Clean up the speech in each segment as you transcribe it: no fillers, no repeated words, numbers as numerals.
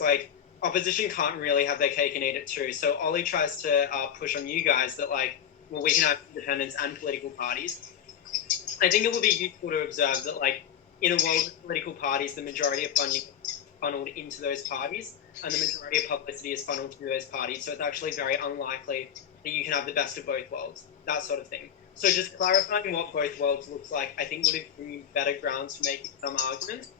like opposition can't really have their cake and eat it too. So Ollie tries to push on you guys that like, well, we can have independents and political parties. I think it would be useful to observe that like in a world of political parties, the majority of funding is funneled into those parties and the majority of publicity is funneled through those parties. So it's actually very unlikely that you can have the best of both worlds, that sort of thing. So just clarifying what both worlds looks like, I think would have given you better grounds for making some arguments.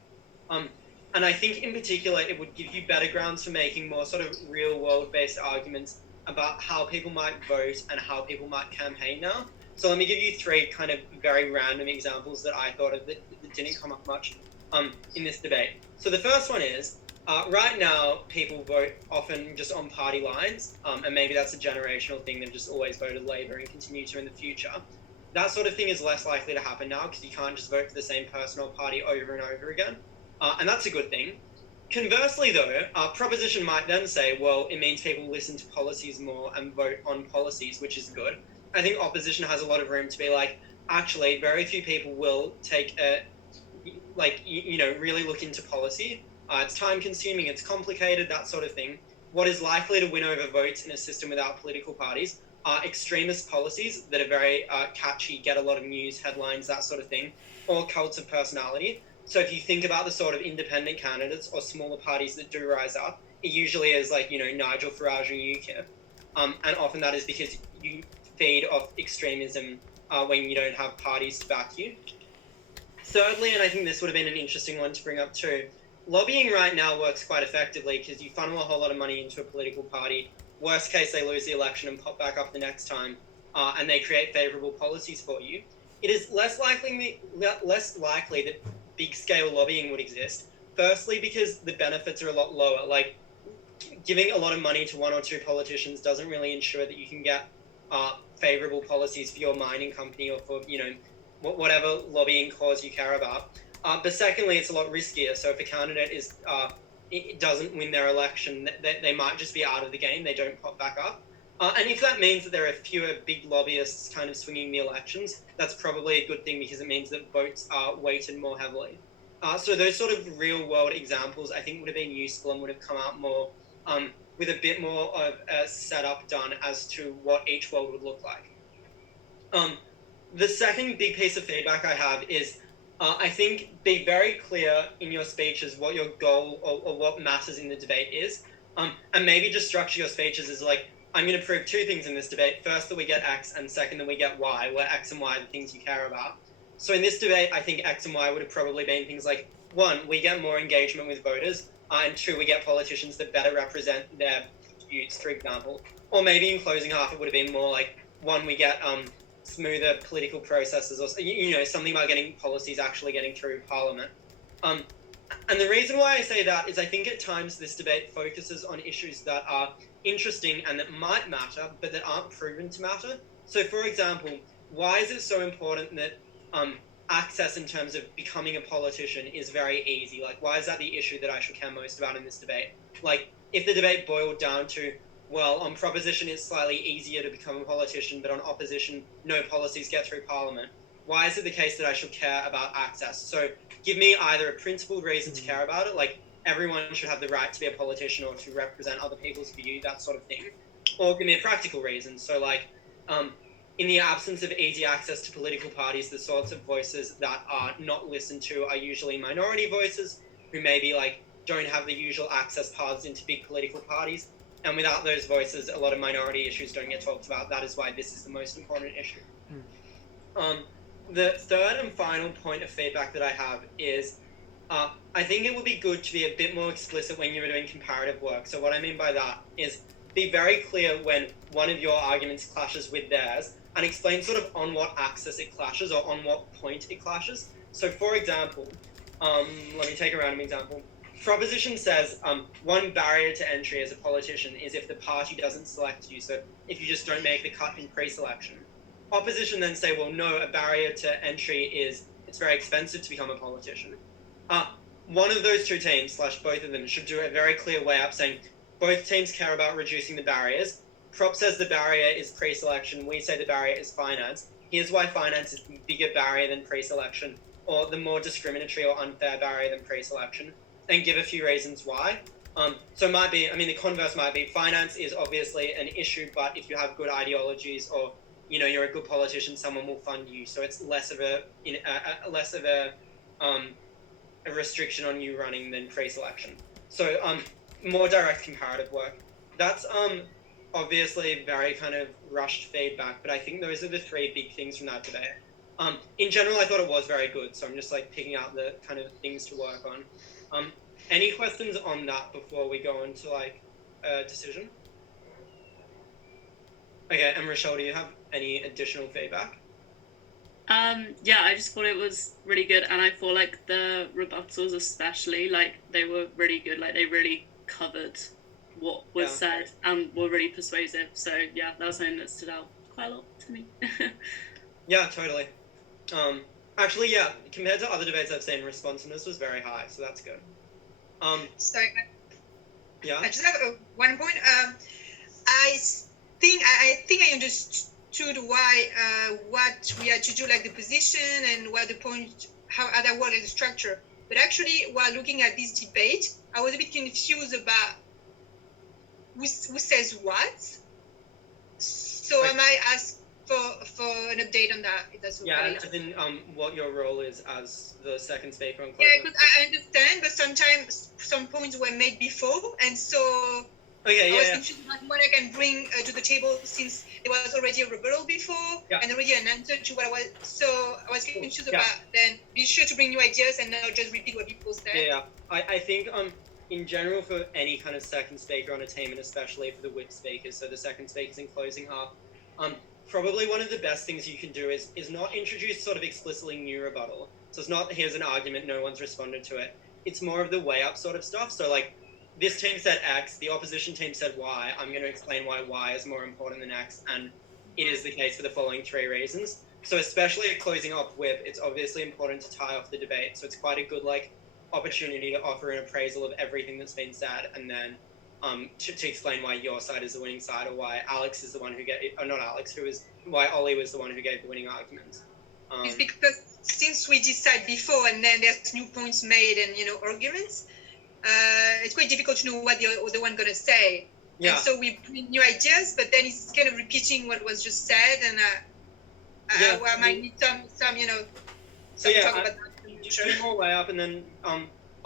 And I think in particular, it would give you better grounds for making more sort of real world based arguments about how people might vote and how people might campaign now. So let me give you three kind of very random examples that I thought of that didn't come up much in this debate. So the first one is, right now, people vote often just on party lines, and maybe that's a generational thing. They've just always voted Labour and continue to in the future. That sort of thing is less likely to happen now because you can't just vote for the same person or party over and over again. And that's a good thing. Conversely, though, proposition might then say, well, it means people listen to policies more and vote on policies, which is good. I think opposition has a lot of room to be like, actually, very few people will take really look into policy. It's time consuming, it's complicated, that sort of thing. What is likely to win over votes in a system without political parties are extremist policies that are very catchy, get a lot of news, headlines, that sort of thing, or cults of personality. So if you think about the sort of independent candidates or smaller parties that do rise up, it usually is like, Nigel Farage and UKIP. And often that is because you feed off extremism when you don't have parties to back you. Thirdly, and I think this would have been an interesting one to bring up too, lobbying right now works quite effectively because you funnel a whole lot of money into a political party. Worst case, they lose the election and pop back up the next time, and they create favourable policies for you. It is less likely that big-scale lobbying would exist. Firstly, because the benefits are a lot lower. Like, giving a lot of money to one or two politicians doesn't really ensure that you can get favourable policies for your mining company or for, whatever lobbying cause you care about. But secondly, it's a lot riskier. So if a candidate it doesn't win their election, they might just be out of the game. They don't pop back up. And if that means that there are fewer big lobbyists kind of swinging the elections, that's probably a good thing because it means that votes are weighted more heavily. So those sort of real world examples, I think, would have been useful and would have come out more with a bit more of a setup done as to what each world would look like. The second big piece of feedback I have is, I think, be very clear in your speeches what your goal or what matters in the debate is. And maybe just structure your speeches as like, I'm going to prove two things in this debate. First, that we get X, and second, that we get Y, where X and Y are the things you care about. So in this debate, I think X and Y would have probably been things like, one, we get more engagement with voters, and two, we get politicians that better represent their views, for example. Or maybe in closing half, it would have been more like, one, we get smoother political processes, or something about getting policies actually getting through Parliament. And the reason why I say that is I think at times this debate focuses on issues that are interesting and that might matter, but that aren't proven to matter. So, for example, why is it so important that access in terms of becoming a politician is very easy? Like, why is that the issue that I should care most about in this debate? Like, if the debate boiled down to, well, on proposition it's slightly easier to become a politician, but on opposition, no policies get through Parliament. Why is it the case that I should care about access? So give me either a principled reason to care about it, like everyone should have the right to be a politician or to represent other people's view, that sort of thing. Or give me a practical reason. So like, in the absence of easy access to political parties, the sorts of voices that are not listened to are usually minority voices who maybe like don't have the usual access paths into big political parties. And without those voices, a lot of minority issues don't get talked about. That is why this is the most important issue. The third and final point of feedback that I have is I think it would be good to be a bit more explicit when you're doing comparative work. So what I mean by that is be very clear when one of your arguments clashes with theirs and explain sort of on what axis it clashes or on what point it clashes. So for example, let me take a random example. Proposition says one barrier to entry as a politician is if the party doesn't select you, so if you just don't make the cut in pre-selection. Opposition then say, well, no, a barrier to entry is it's very expensive to become a politician. One of those two teams, / both of them, should do a very clear way up saying both teams care about reducing the barriers. Prop says the barrier is pre-selection. We say the barrier is finance. Here's why finance is the bigger barrier than pre-selection, or the more discriminatory or unfair barrier than pre-selection, and give a few reasons why. So it might be, I mean, the converse might be finance is obviously an issue, but if you have good ideologies or, you know, you're a good politician, someone will fund you. So it's less of a restriction on you running than pre-selection. So more direct comparative work. That's obviously very kind of rushed feedback, but I think those are the three big things from that debate. In general, I thought it was very good, so I'm just like picking out the kind of things to work on. Any questions on that before we go into like a decision? Okay, and Rochelle, do you have any additional feedback? Yeah, I just thought it was really good, and I thought like the rebuttals especially, like they were really good, like they really covered what was said and were really persuasive. So yeah, that was something that stood out quite a lot to me. Yeah, totally. Actually, yeah, compared to other debates I've seen, responsiveness was very high, so that's good. So yeah. I just have one point. I think I understood why what we had to do, like the position and what the point, how other work is structured. But actually, while looking at this debate, I was a bit confused about who says what. So I might ask for an update on that, if that's okay. Yeah, as in what your role is as the second speaker on closing. Yeah, because I understand, but sometimes some points were made before, and so I was confused about what I can bring to the table, since there was already a rebuttal before and already an answer to what I was. So I was confused about. Then be sure to bring new ideas and not just repeat what people said. Yeah, I think in general for any kind of second speaker on a team, and especially for the whip speakers, so the second speakers in closing half, probably one of the best things you can do is not introduce sort of explicitly new rebuttal. So it's not, here's an argument, no one's responded to it. It's more of the way up sort of stuff. So like, this team said X, the opposition team said Y. I'm going to explain why Y is more important than X, and it is the case for the following three reasons. So especially at closing off whip, it's obviously important to tie off the debate. So it's quite a good like opportunity to offer an appraisal of everything that's been said, and then to explain why your side is the winning side, or why Alex is the one who gave, or not Alex, why Ollie was the one who gave the winning argument. It's because since we decide before and then there's new points made and, you know, arguments, it's quite difficult to know what the other one going to say. Yeah. And so we bring new ideas, but then it's kind of repeating what was just said, and I might need some, you know, talk about that. Just more way up, and then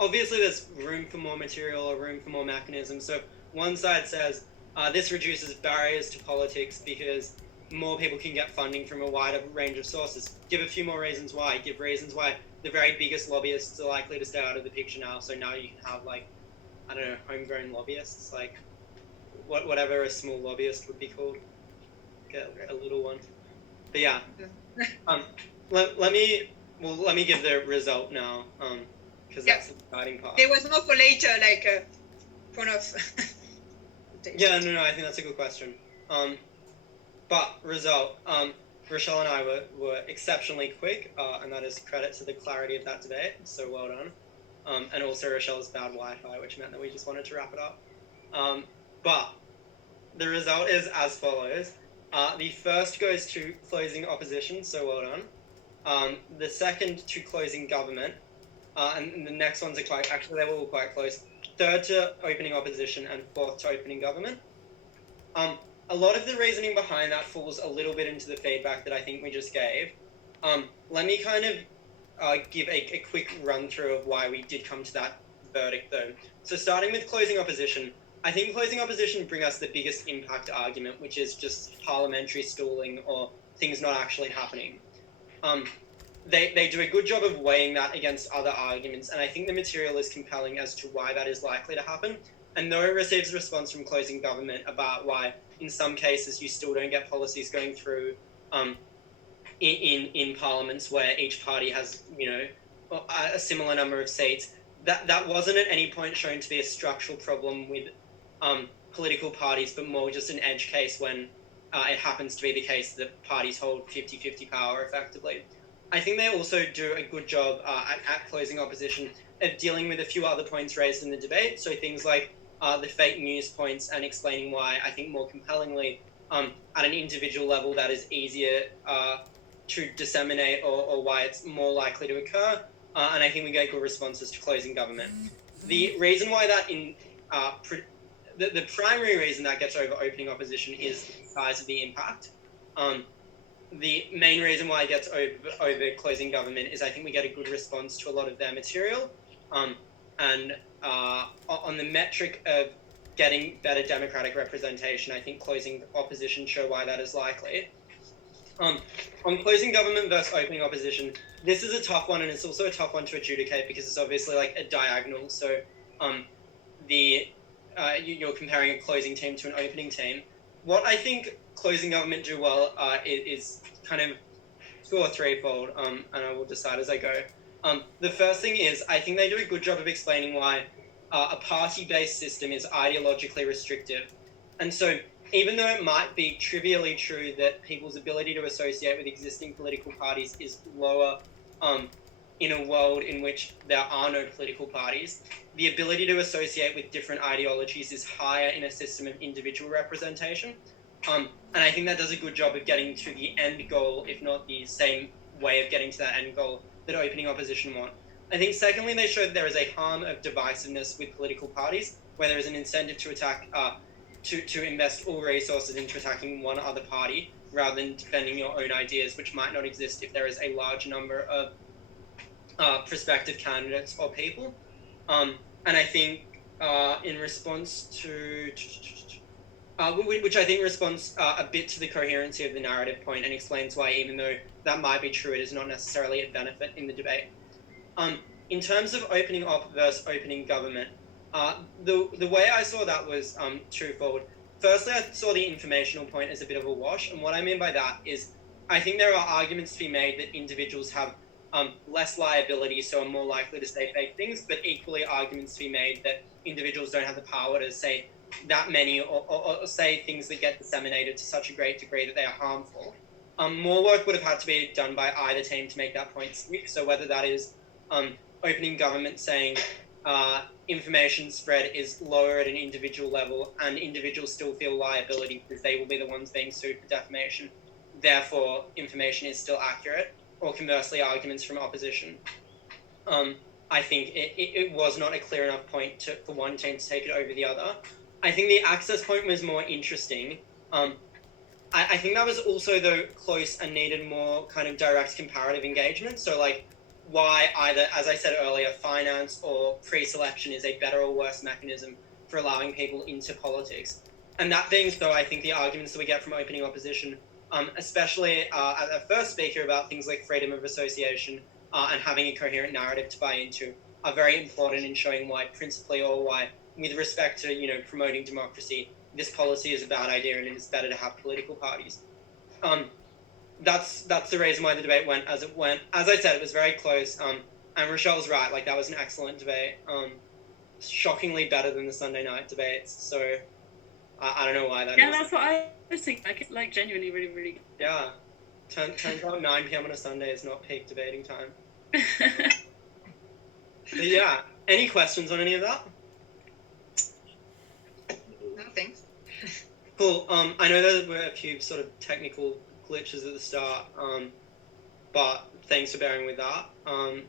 obviously there's room for more material or room for more mechanisms. So one side says this reduces barriers to politics because more people can get funding from a wider range of sources. Give a few more reasons why. Give reasons why the very biggest lobbyists are likely to stay out of the picture now. So now you can have like, I don't know, homegrown lobbyists, like whatever a small lobbyist would be called. Get a little one. But yeah, let me give the result now, because that's the exciting part. There was more for later, like point of. Yeah, no, I think that's a good question. But result, Rochelle and I were exceptionally quick, and that is credit to the clarity of that debate. So well done. And also Rochelle's bad Wi-Fi, which meant that we just wanted to wrap it up. But the result is as follows. The first goes to closing opposition, so well done. The second to closing government, and the next ones are quite, actually they were all quite close. Third to opening opposition, and fourth to opening government. A lot of the reasoning behind that falls a little bit into the feedback that I think we just gave. Let me kind of give a quick run through of why we did come to that verdict though. So starting with closing opposition, I think closing opposition bring us the biggest impact argument, which is just parliamentary stalling or things not actually happening. They do a good job of weighing that against other arguments, and I think the material is compelling as to why that is likely to happen. And though it receives a response from closing government about why in some cases you still don't get policies going through in parliaments where each party has, you know, a similar number of seats, that wasn't at any point shown to be a structural problem with political parties, but more just an edge case when it happens to be the case that parties hold 50-50 power effectively. I think they also do a good job at closing opposition of dealing with a few other points raised in the debate. So things like the fake news points and explaining why, I think more compellingly, at an individual level that is easier to disseminate or why it's more likely to occur. And I think we get good responses to closing government. The reason why that the primary reason that gets over opening opposition is the size of the impact. The main reason why it gets over closing government is I think we get a good response to a lot of their material. And on the metric of getting better democratic representation, I think closing opposition show why that is likely. On closing government versus opening opposition, this is a tough one, and it's also a tough one to adjudicate because it's obviously like a diagonal. So you're comparing a closing team to an opening team. What I think closing government do well is kind of two or threefold, and I will decide as I go. The first thing is I think they do a good job of explaining why a party-based system is ideologically restrictive. And so even though it might be trivially true that people's ability to associate with existing political parties is lower in a world in which there are no political parties, the ability to associate with different ideologies is higher in a system of individual representation. And I think that does a good job of getting to the end goal, if not the same way of getting to that end goal that opening opposition want. I think secondly, they showed there is a harm of divisiveness with political parties, where there is an incentive to attack, to invest all resources into attacking one other party rather than defending your own ideas, which might not exist if there is a large number of prospective candidates or people. And I think in response to, which I think responds a bit to the coherency of the narrative point and explains why, even though that might be true, it is not necessarily a benefit in the debate. In terms of opening op versus opening government, the way I saw that was twofold. Firstly, I saw the informational point as a bit of a wash, and what I mean by that is I think there are arguments to be made that individuals have less liability, so are more likely to say fake things, but equally arguments to be made that individuals don't have the power to say that many or say things that get disseminated to such a great degree that they are harmful. More work would have had to be done by either team to make that point stick, so whether that is opening government saying information spread is lower at an individual level and individuals still feel liability because they will be the ones being sued for defamation, therefore information is still accurate, or conversely arguments from opposition. I think it was not a clear enough point for one team to take it over the other. I think the access point was more interesting. I think that was also, though, close and needed more kind of direct comparative engagement. So, like, why either, as I said earlier, finance or pre-selection is a better or worse mechanism for allowing people into politics. And that being so, I think the arguments that we get from opening opposition, especially at the first speaker about things like freedom of association and having a coherent narrative to buy into, are very important in showing why, principally, or why, with respect to, promoting democracy, this policy is a bad idea and it is better to have political parties. That's the reason why the debate went as it went. As I said, it was very close, and Rochelle's right, like, that was an excellent debate, shockingly better than the Sunday night debates, so I don't know why that is. Yeah, that's what I was thinking, like genuinely really, really good. Yeah, turns out 9 p.m. on a Sunday is not peak debating time. But yeah, any questions on any of that? No, thanks. Cool. I know there were a few sort of technical glitches at the start, but thanks for bearing with that. And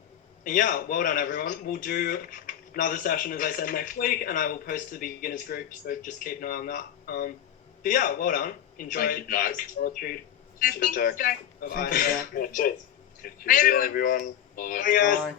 yeah, well done, everyone. We'll do another session, as I said, next week, and I will post to the beginners group, so just keep an eye on that. But yeah, well done. Enjoy Thank you, Jack. solitude. Thanks, Jack. Bye-bye. Good to Bye, see everyone. everyone. Bye. Bye, guys. Bye.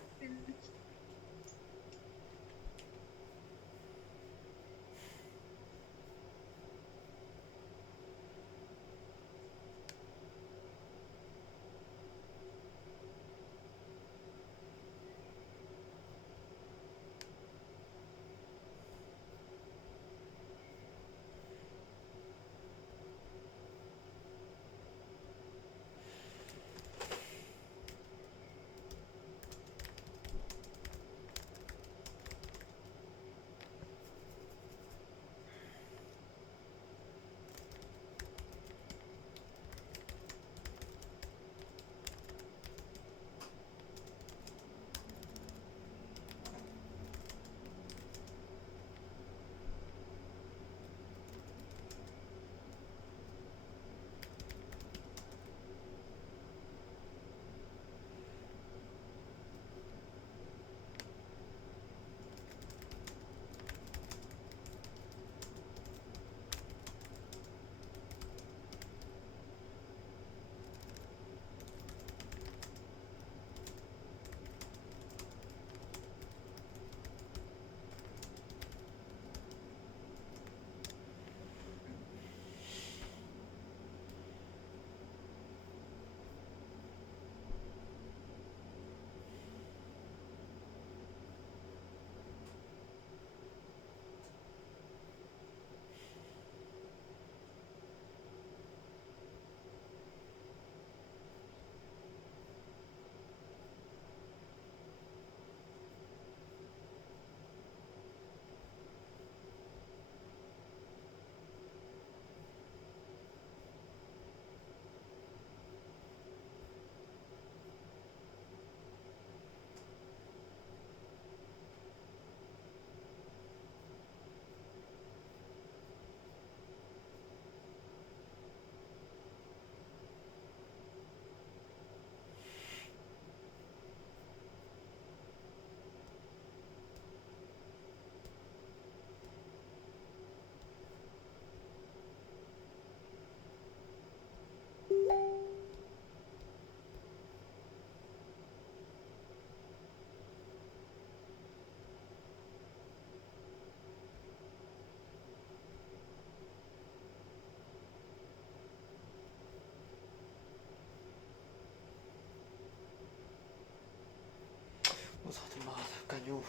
感觉我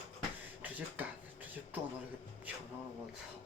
直接杆子直接撞到这个墙上了，我操！